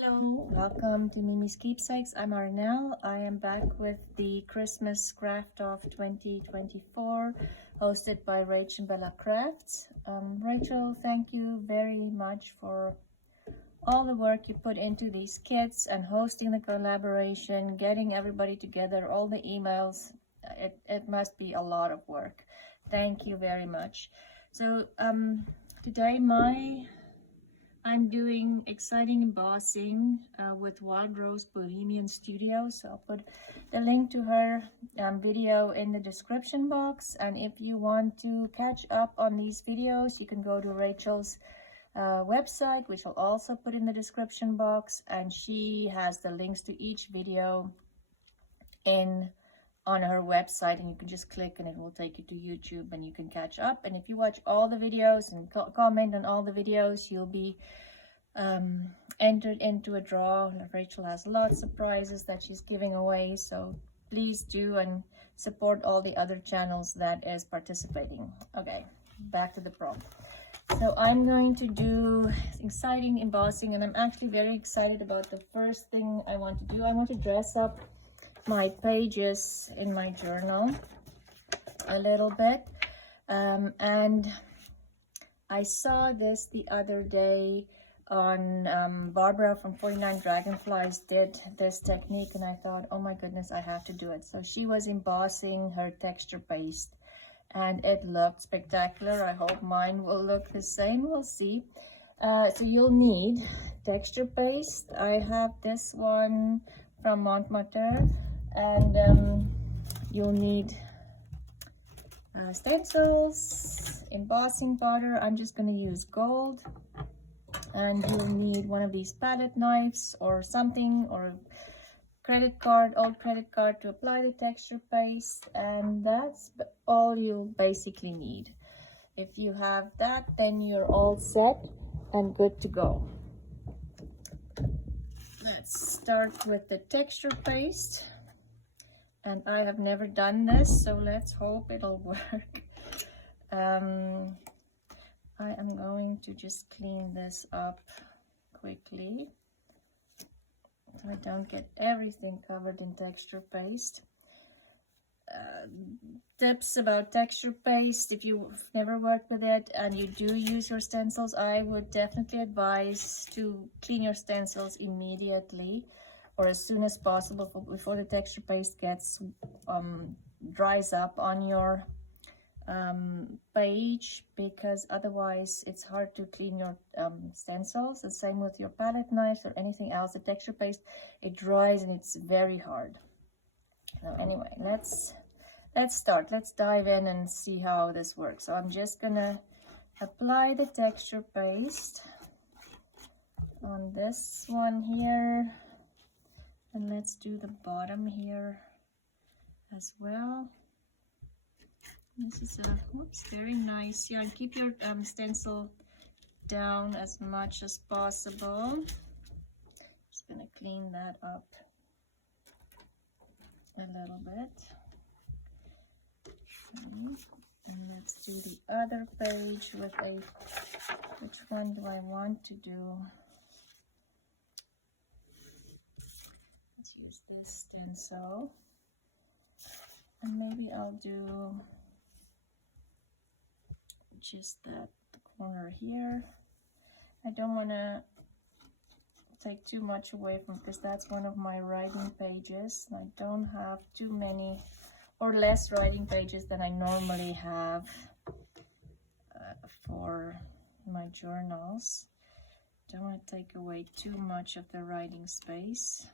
Hello, welcome to Miemie's Keepsakes. I'm Arnell. I am back with the Christmas Craft of 2024, hosted by Rachel and Bella Crafts. Rachel, thank you very much for all the work you put into these kits and hosting the collaboration, getting everybody together, all the emails. It must be a lot of work. Thank you very much. So today I'm doing exciting embossing with Wild Rose Bohemian Studio. So I'll put the link to her video in the description box. And if you want to catch up on these videos, you can go to Rachel's website, which I'll also put in the description box. And she has the links to each video on her website, and you can just click and it will take you to YouTube and you can catch up. And if you watch all the videos and comment on all the videos, you'll be entered into a draw. Rachel has lots of prizes that she's giving away, so please do and support all the other channels that is participating. Okay, back to the prompt. So I'm going to do exciting embossing, and I'm actually very excited about the first thing I want to do. I want to dress up my pages in my journal a little bit, and I saw this the other day on Barbara from 49 Dragonflies did this technique, and I thought, oh my goodness, I have to do it. So she was embossing her texture paste and it looked spectacular. I hope mine will look the same. We'll see. So you'll need texture paste. I have this one from Montmartre, and you'll need stencils, embossing powder. I'm just going to use gold, and you'll need one of these palette knives or something, or old credit card to apply the texture paste, and that's all you'll basically need. If you have that, then you're all set and good to go. Let's start with the texture paste. And I have never done this, so let's hope it'll work. I am going to just clean this up quickly so I don't get everything covered in texture paste. Tips about texture paste: if you've never worked with it and you do use your stencils, I would definitely advise to clean your stencils immediately or as soon as possible before the texture paste gets dries up on your page, because otherwise it's hard to clean your stencils. The same with your palette knives or anything else. The texture paste, it dries and it's very hard. So anyway, let's start. Let's dive in and see how this works. So I'm just gonna apply the texture paste on this one here. And let's do the bottom here as well. This is very nice here. And keep your stencil down as much as possible. Just gonna clean that up a little bit. And let's do the other page with which one do I want to do? Use this stencil, and maybe I'll do just that corner here. I don't want to take too much away from, because that's one of my writing pages. I don't have too many or less writing pages than I normally have for my journals. Don't want to take away too much of the writing space.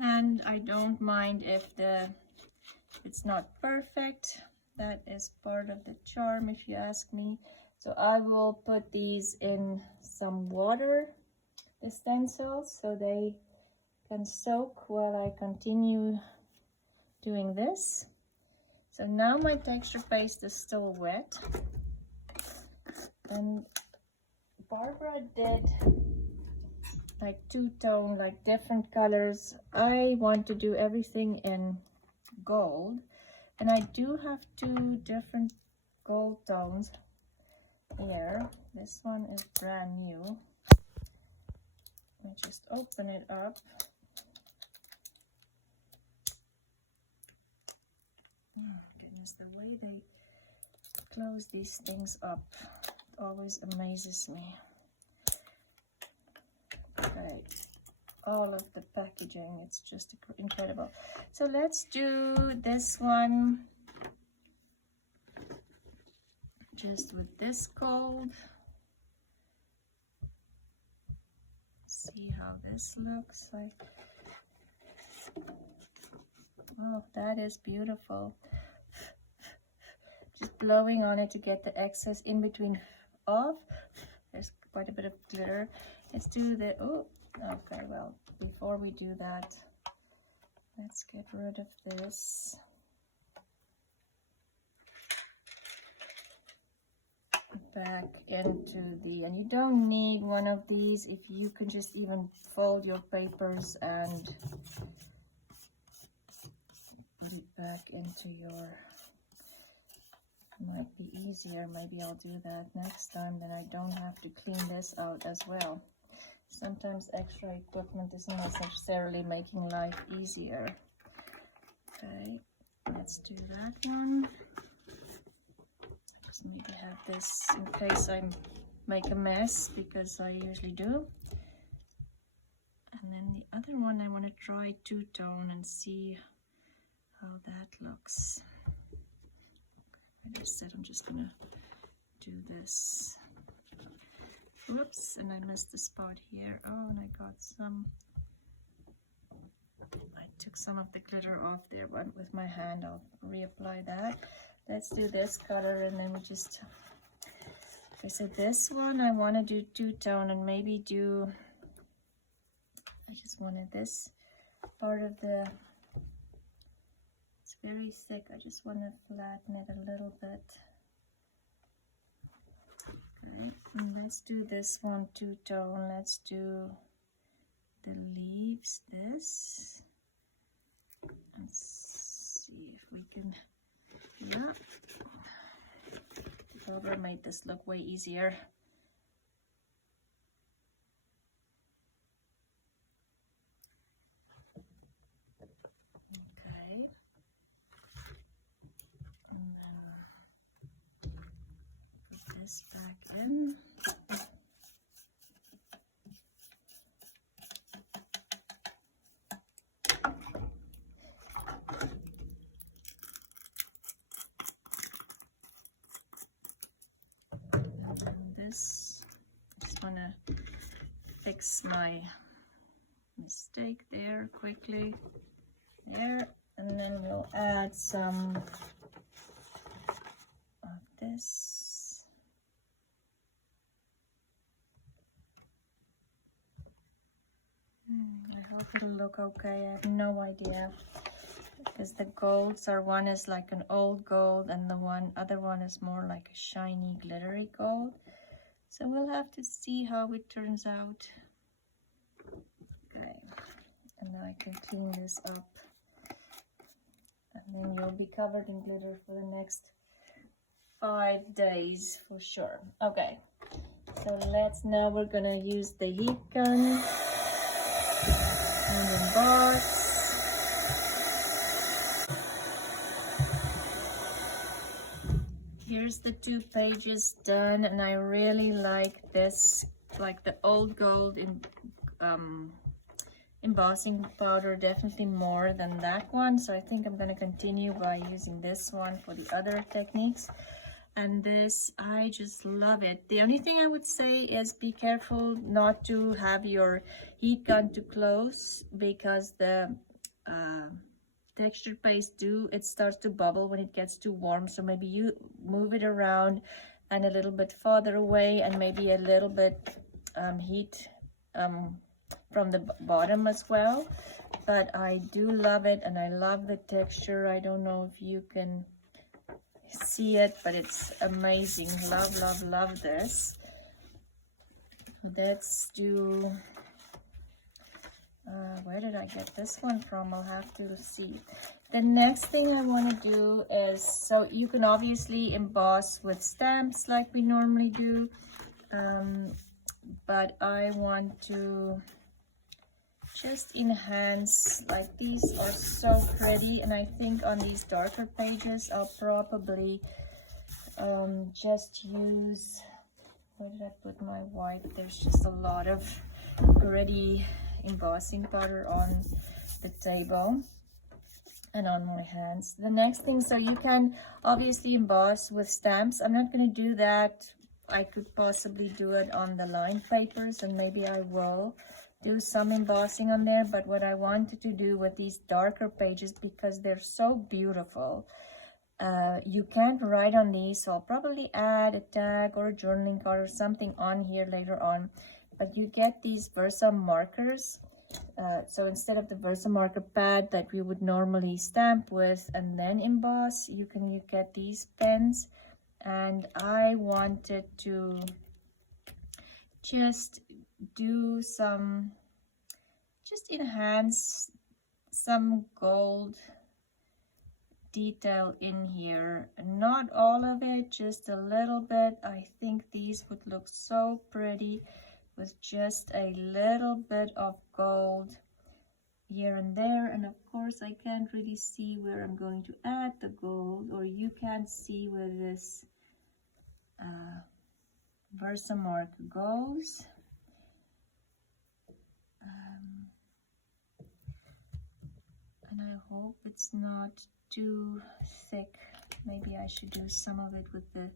And I don't mind if it's not perfect. That is part of the charm, if you ask me. So I will put these in some water, the stencils, so they can soak while I continue doing this. So now my texture paste is still wet. And Barbara did like two-tone, like different colors. I want to do everything in gold, and I do have two different gold tones here. This one is brand new, open it up. Oh goodness, the way they close these things up always amazes me. Okay, all of the packaging, it's just incredible. So let's do this one just with this gold. See how this looks like. Oh, that is beautiful. Just blowing on it to get the excess in between off. There's quite a bit of glitter. Let's do the, oh, okay, well, before we do that, let's get rid of this. Back into the, and you don't need one of these. If you can just even fold your papers and put it back into your, might be easier. Maybe I'll do that next time, then I don't have to clean this out as well. Sometimes extra equipment isn't necessarily making life easier. Okay, let's do that one. Just maybe have this in case I make a mess, because I usually do. And then the other one, I want to try two-tone and see how that looks. Like I said, I'm just gonna do this. Whoops, and I missed the spot here. Oh, and I got some, I took some of the glitter off there, but with my hand I'll reapply that. Let's do this color, and then we just, like I said, this one I want to do two-tone and maybe do, I just wanted this part of the, it's very thick, I just want to flatten it a little bit. Okay, and let's do this one two-tone. Let's do the leaves, this, and see if we can, yeah, the powder made this look way easier. Okay, and then put this back in. Just want to fix my mistake there quickly there, and then we'll add some of this. I hope it'll look okay. I have no idea, because the golds are, one is like an old gold and the other one is more like a shiny glittery gold. So we'll have to see how it turns out. Okay, and then I can clean this up. And then you'll be covered in glitter for the next 5 days for sure. Okay, so now we're gonna use the heat gun and emboss. Here's the 2 pages done, and I really like this, like the old gold in embossing powder, definitely more than that one. So I think I'm going to continue by using this one for the other techniques. And this, I just love it. The only thing I would say is be careful not to have your heat gun too close, because the textured paste it starts to bubble when it gets too warm. So maybe you move it around and a little bit farther away, and maybe a little bit heat from the bottom as well. But I do love it, and I love the texture. I don't know if you can see it, but it's amazing. Love, love, love this. Let's do, where did I get this one from? I'll have to see. The next thing I want to do is, so you can obviously emboss with stamps like we normally do, but I want to just enhance. Like, these are so pretty, and I think on these darker pages I'll probably just use, where did I put my white? There's just a lot of already embossing powder on the table and on my hands. The next thing, so you can obviously emboss with stamps. I'm not going to do that. I could possibly do it on the lined papers, and maybe I will do some embossing on there. But what I wanted to do with these darker pages, because they're so beautiful, you can't write on these, so I'll probably add a tag or a journaling card or something on here later on. But you get these Versa markers. So instead of the Versa marker pad that we would normally stamp with and then emboss, you get these pens. And I wanted to just do some, just enhance some gold detail in here. Not all of it, just a little bit. I think these would look so pretty with just a little bit of gold here and there. And of course I can't really see where I'm going to add the gold, or you can't see where this Versamark goes. And I hope it's not too thick. Maybe I should do some of it with the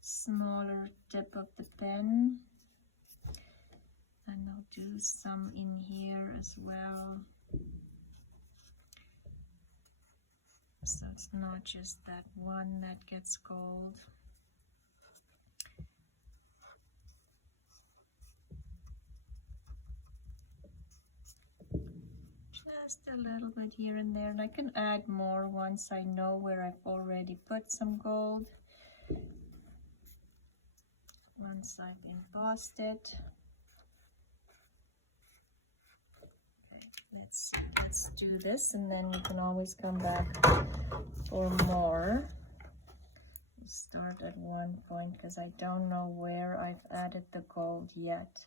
smaller tip of the pen. And I'll do some in here as well. So it's not just that one that gets gold. Just a little bit here and there, and I can add more once I know where I've already put some gold. Once I've embossed it. Okay, let's do this, and then we can always come back for more. We'll start at one point because I don't know where I've added the gold yet.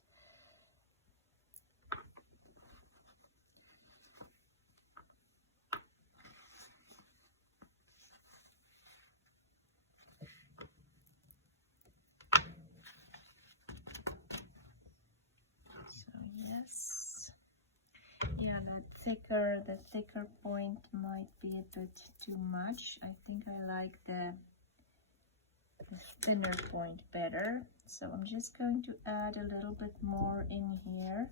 The thicker point might be a bit too much. I think I like the thinner point better. So I'm just going to add a little bit more in here.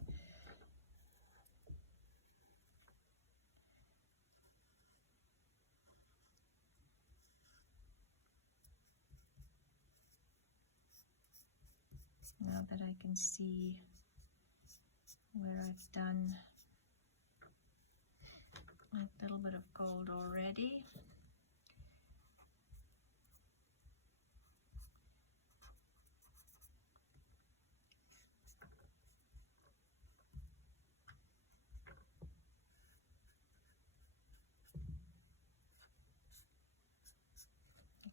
Now that I can see where I've done a little bit of gold already.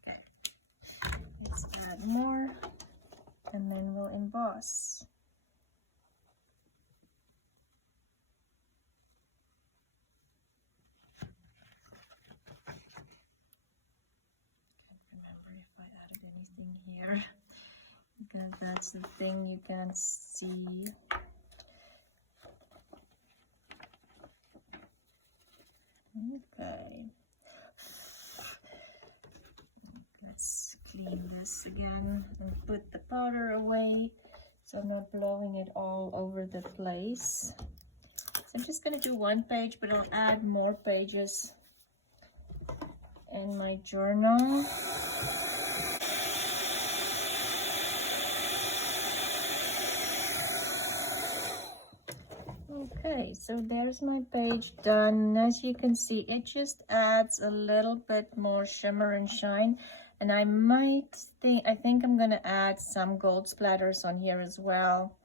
Okay, let's add more and then we'll emboss. Here, because that's the thing you can't see. Okay, let's clean this again and put the powder away so I'm not blowing it all over the place. So I'm just going to do one page, but I'll add more pages in my journal. Okay, so there's my page done. As you can see, it just adds a little bit more shimmer and shine. And I think I'm going to add some gold splatters on here as well.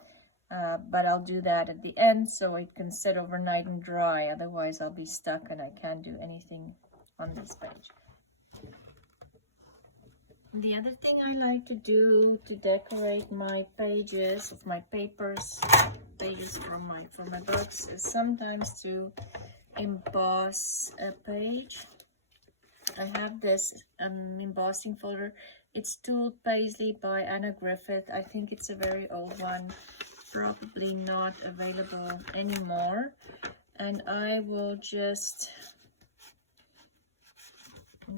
But I'll do that at the end so it can sit overnight and dry. Otherwise, I'll be stuck and I can't do anything on this page. The other thing I like to do to decorate my pages of my pages for my books is sometimes to emboss a page. I have this embossing folder. It's Tool Paisley by Anna Griffith. I think it's a very old one, probably not available anymore. And I will just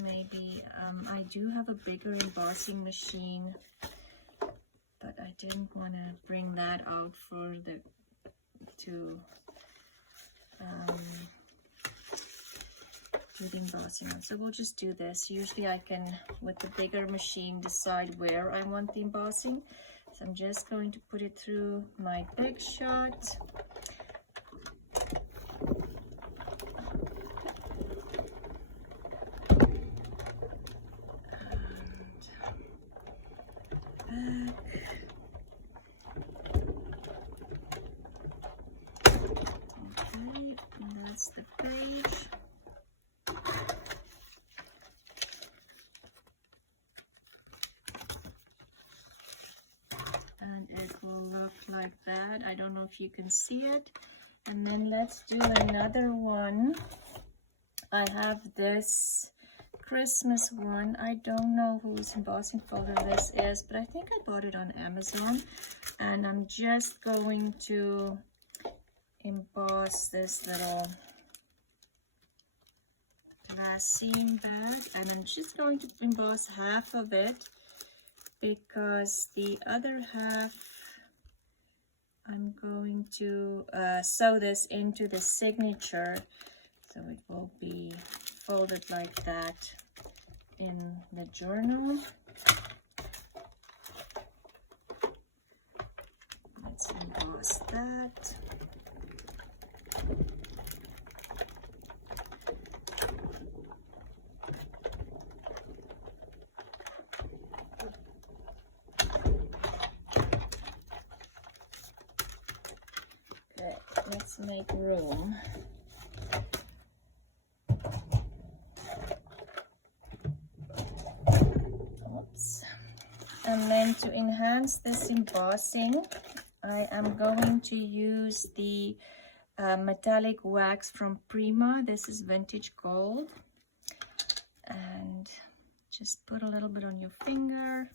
maybe I do have a bigger embossing machine, but I didn't want to bring that out for the do the embossing on. So we'll just do this. Usually I can, with the bigger machine, decide where I want the embossing. So I'm just going to put it through my Big Shot. The page, and it will look like that. I don't know if you can see it. And then let's do another one. I have this Christmas one. I don't know whose embossing folder this is, but I think I bought it on Amazon, and I'm just going to emboss this little racine bag, and I'm just going to emboss half of it because the other half I'm going to sew this into the signature, so it will be folded like that in the journal. Let's emboss that. Let's make room. Oops. And then to enhance this embossing, I am going to use the metallic wax from Prima. This is vintage gold. And just put a little bit on your finger.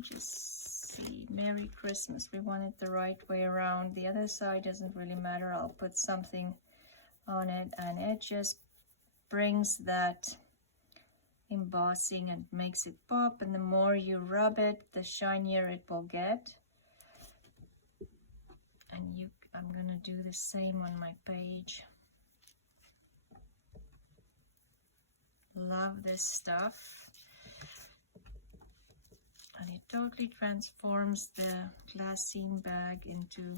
Just see, Merry Christmas. We want it the right way around. The other side doesn't really matter. I'll put something on it, and it just brings that embossing and makes it pop. And the more you rub it, the shinier it will get. And I'm gonna do the same on my page. Love this stuff. And it totally transforms the glassine bag into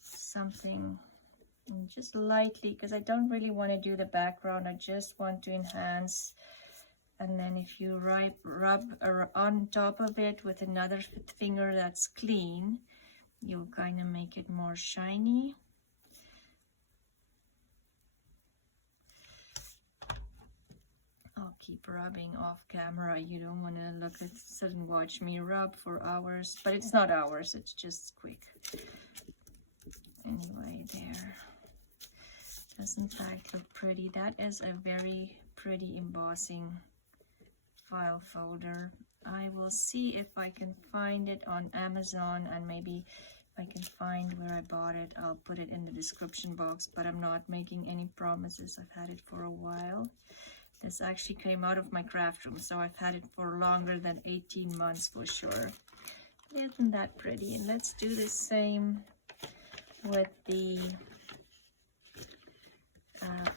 something just lightly, because I don't really want to do the background. I just want to enhance. And then if you rub on top of it with another finger that's clean, you'll kind of make it more shiny. I'll keep rubbing off camera. You don't want to look at sit and watch me rub for hours, but it's not hours, it's just quick. Anyway, there. Doesn't that look pretty? That is a very pretty embossing file folder. I will see if I can find it on Amazon, and maybe if I can find where I bought it, I'll put it in the description box, but I'm not making any promises. I've had it for a while. This actually came out of my craft room, so I've had it for longer than 18 months for sure. Isn't that pretty? And let's do the same with the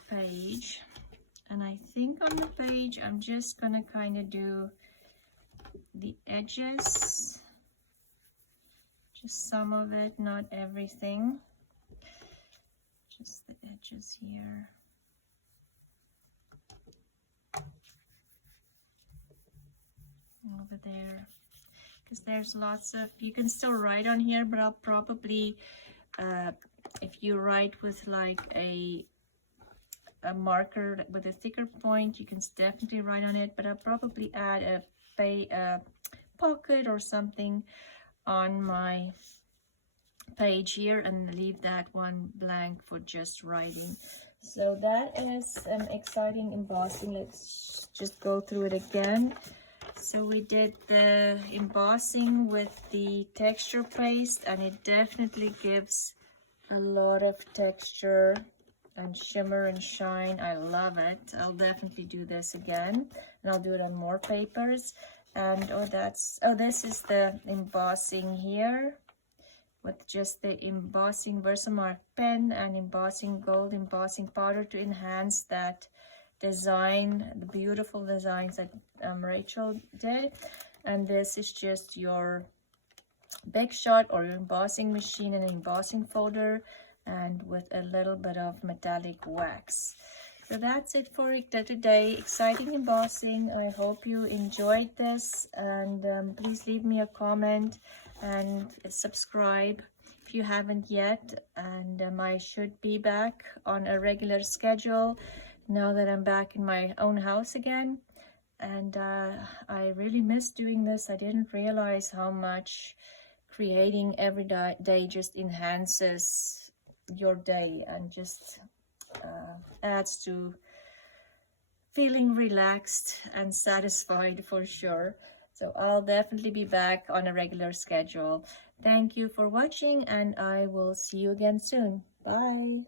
page. And I think on the page, I'm just gonna kind of do the edges, just some of it, not everything, just the edges here. Over there, because there's lots of, you can still write on here, but I'll probably if you write with like a marker with a thicker point, you can definitely write on it, but I'll probably add a pocket or something on my page here and leave that one blank for just writing. So that is exciting embossing. Let's just go through it again. So we did the embossing with the texture paste, and it definitely gives a lot of texture and shimmer and shine. I love it. I'll definitely do this again, and I'll do it on more papers. And this is the embossing here with just the embossing Versamark pen and embossing gold embossing powder to enhance that design, the beautiful designs that Rachel did. And this is just your Big Shot or your embossing machine and an embossing folder, and with a little bit of metallic wax. So that's it for today. Exciting embossing. I hope you enjoyed this, and please leave me a comment and subscribe if you haven't yet. And I should be back on a regular schedule now that I'm back in my own house again. And I really miss doing this. I didn't realize how much creating every day just enhances your day and just adds to feeling relaxed and satisfied for sure. So I'll definitely be back on a regular schedule. Thank you for watching, and I will see you again soon. Bye.